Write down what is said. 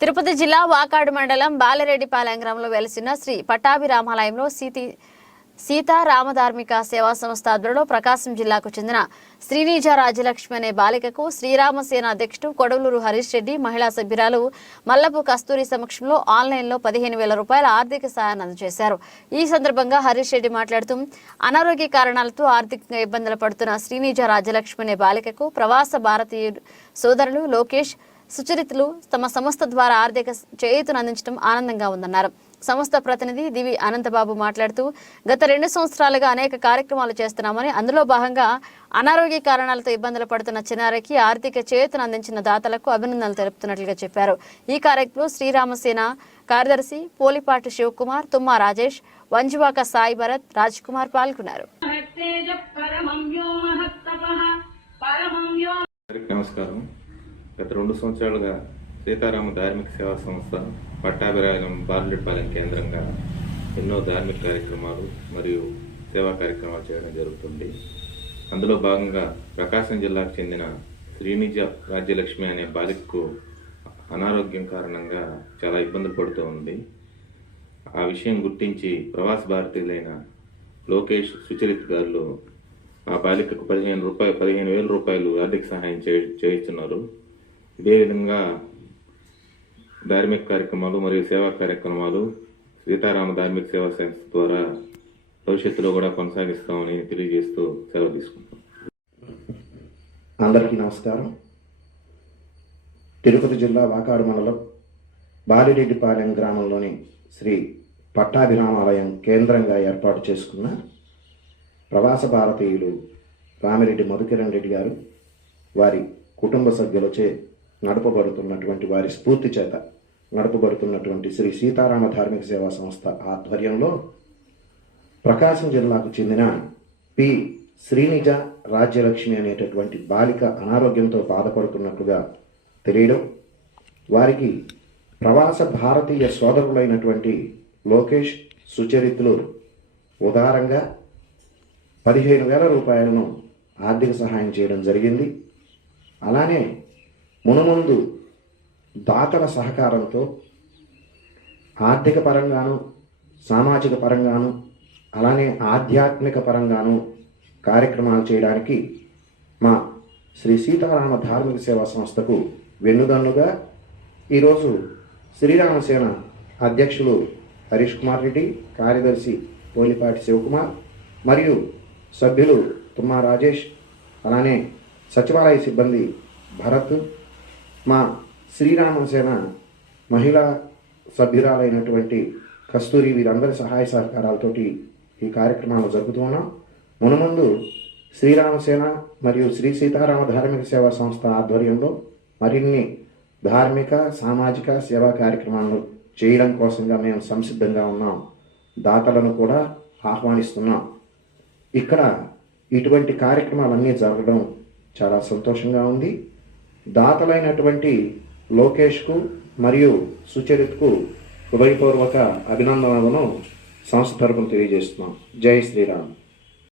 తిరుపతి జిల్లా వాకాడు మండలం బాలరెడ్డిపాలెం గ్రామంలో వెలిసిన శ్రీ పట్టాభిరామాలయంలో సీతి సీతారామధార్మిక సేవా సంస్థ ఆధ్వర్యంలో ప్రకాశం జిల్లాకు చెందిన శ్రీనీజ రాజలక్ష్మి అనే బాలికకు శ్రీరామసేన అధ్యక్షుడు కొడవలూరు హరీష్ రెడ్డి మహిళా సభ్యురాలు మల్లపు కస్తూరి సమక్షంలో ఆన్లైన్లో పదిహేను వేల రూపాయల ఆర్థిక సహాయాన్ని అందజేశారు. ఈ సందర్భంగా హరీష్ రెడ్డి మాట్లాడుతూ అనారోగ్య కారణాలతో ఆర్థికంగా ఇబ్బందులు పడుతున్న శ్రీనీజ రాజలక్ష్మి అనే బాలికకు ప్రవాస భారతీయ సోదరులు లోకేష్ సుచరితులు తమ సంస్థ ద్వారా ఆర్థిక చేయూతను అందించడం ఆనందంగా ఉందన్నారు. సంస్థ ప్రతినిధి దివి అనంతబాబు మాట్లాడుతూ గత రెండు సంవత్సరాలుగా అనేక కార్యక్రమాలు చేస్తున్నామని అందులో భాగంగా అనారోగ్య కారణాలతో ఇబ్బందులు పడుతున్న చిన్నారికి ఆర్థిక చేయూతను అందించిన దాతలకు అభినందనలు తెలుపుతున్నట్లుగా చెప్పారు. ఈ కార్యక్రమంలో శ్రీరామసేన కార్యదర్శి పోలిపాటి శివకుమార్ తుమ్మా రాజేష్ వంజువాక సాయి భరత్ రాజ్ కుమార్ పాల్గొన్నారు మహత్తేజ పరమం యో మహత్తపః పరమం యో అందరికీ నమస్కారం. గత రెండు సంవత్సరాలుగా సీతారామ ధార్మిక సేవా సంస్థ పట్టాభిరాగం బార్లెట్పాలెం కేంద్రంగా ఎన్నో ధార్మిక కార్యక్రమాలు మరియు సేవా కార్యక్రమాలు చేయడం జరుగుతుంది. అందులో భాగంగా ప్రకాశం జిల్లాకు చెందిన శ్రీనిజ రాజ్యలక్ష్మి అనే బాలికకు అనారోగ్యం కారణంగా చాలా ఇబ్బందులు పడుతూ ఉంది. ఆ విషయం గుర్తించి ప్రవాస భారతీయులైన లోకేష్ సుచరిత్ గారు ఆ బాలికకు పదిహేను రూపాయలు పదిహేను వేల రూపాయలు ఆర్థిక సహాయం చే ఇదేవిధంగా ఇదే విధంగా ధార్మిక కార్యక్రమాలు మరియు సేవా కార్యక్రమాలు సీతారామ ధార్మిక సేవా సంస్థ ద్వారా భవిష్యత్తులో కూడా కొనసాగిస్తామని తెలియజేస్తూ సెలవు తీసుకుంటాం అందరికీ నమస్కారం. తిరుపతి జిల్లా వాకాడు మండలం బాలిరెడ్డిపాలెం గ్రామంలోని శ్రీ పట్టాభిరామాలయం కేంద్రంగా ఏర్పాటు చేసుకున్న ప్రవాస భారతీయులు రామిరెడ్డి మధుకిరణ్ రెడ్డి గారు వారి కుటుంబ సభ్యులచే నడపబడుతున్నటువంటి వారి స్ఫూర్తి చేత నడపబడుతున్నటువంటి శ్రీ సీతారామ ధార్మిక సేవా సంస్థ ఆధ్వర్యంలో ప్రకాశం జిల్లాకు చెందిన పి. శ్రీనిజ రాజ్యలక్ష్మి అనేటటువంటి బాలిక అనారోగ్యంతో బాధపడుతున్నట్లుగా తెలియడం వారికి ప్రవాస భారతీయ సోదరులైనటువంటి లోకేష్ సుచరిత్లు ఉదారంగా పదిహేను వేల రూపాయలను ఆర్థిక సహాయం చేయడం జరిగింది. అలానే మునుముందు దాతల సహకారంతో ఆర్థిక పరంగాను సామాజిక పరంగాను అలానే ఆధ్యాత్మిక పరంగాను కార్యక్రమాలు చేయడానికి మా శ్రీ సీతారామ ధార్మిక సేవా సంస్థకు వెన్నుదన్నుగా ఈరోజు శ్రీరామసేన అధ్యక్షులు హరీష్ కుమార్ రెడ్డి కార్యదర్శి పోలిపాటి శివకుమార్ మరియు సభ్యులు తుమ్మా రాజేష్ అలానే సచివాలయ సిబ్బంది భరత్ మా శ్రీరామసేన మహిళా సభ్యురాలైనటువంటి కస్తూరి వీరందరి సహాయ సహకారాలతోటి ఈ కార్యక్రమాలు జరుపుతూ ఉన్నాం. మునముందు శ్రీరామసేన మరియు శ్రీ సీతారామ ధార్మిక సేవా సంస్థ ఆధ్వర్యంలో మరిన్ని ధార్మిక సామాజిక సేవా కార్యక్రమాలను చేయడం కోసంగా మేము సంసిద్ధంగా ఉన్నాం. దాతలను కూడా ఆహ్వానిస్తున్నాం. ఇక్కడ ఇటువంటి కార్యక్రమాలన్నీ జరగడం చాలా సంతోషంగా ఉంది. దాతలైనటువంటి లోకేష్కు మరియు సుచరిత్కు హృదయపూర్వక అభినందనలను సంస్థ తరపున తెలియజేస్తున్నాం. జై శ్రీరామ్.